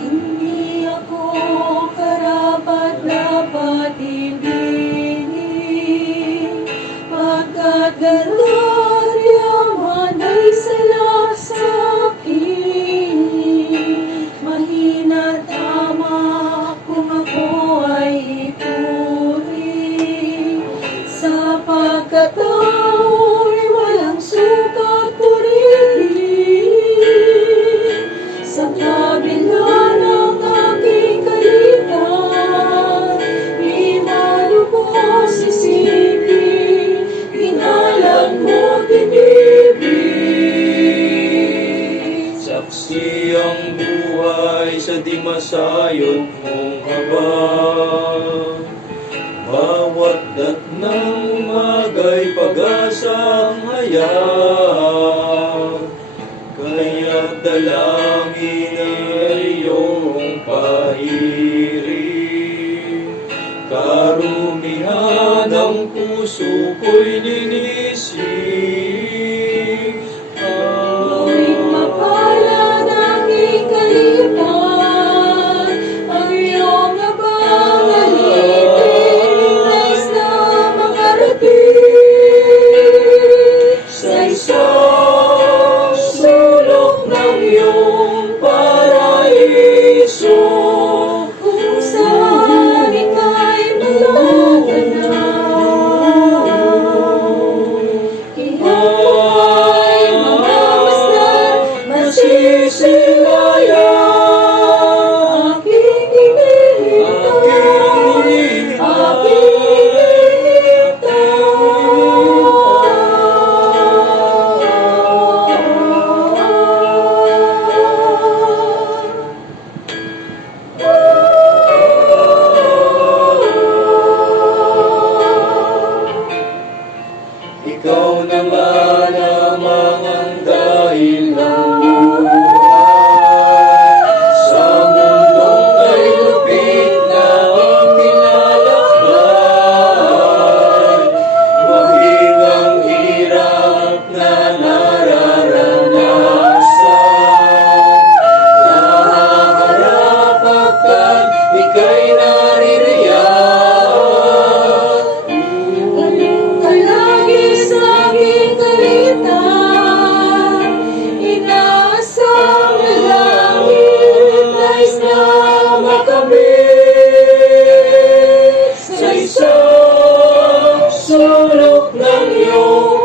Hindi ako karapat-dapat ibigin, pagkat gano'n yaman ay sala sa akin. Mahina tama kung ako ay ipuri, sapagkat ako'y walang sukat purihin. Sa kabila ng aking kalitan, di malubos isipin, hinalang mo tinibig. Saksi ang buhay sa di masayod mong habang, bawat datnang umaga'y pag-asang hayag. Kaya't dalangin ay iyong pahirin, karumihan ang puso ko'y ninisig. Tuwing mapalad ang ikalipan, ang iyong abang alipin, nais na makarating sa isang sulok ng iyong paraiso, kung saan ika'y matatanaw. Ika'y mga masdan, masisilayang aking hinihintay, aking Ikaw naman lamang ang dahil ng buhay, sa mundong kay lupit na ang tinalakbay. Mahingang hirap na nararanasan, nahaharap pagkat ika'y naririyan. Palagi sa aking kalitan, inaasang nalangin, nais na makamit sa isang sulok ng iyong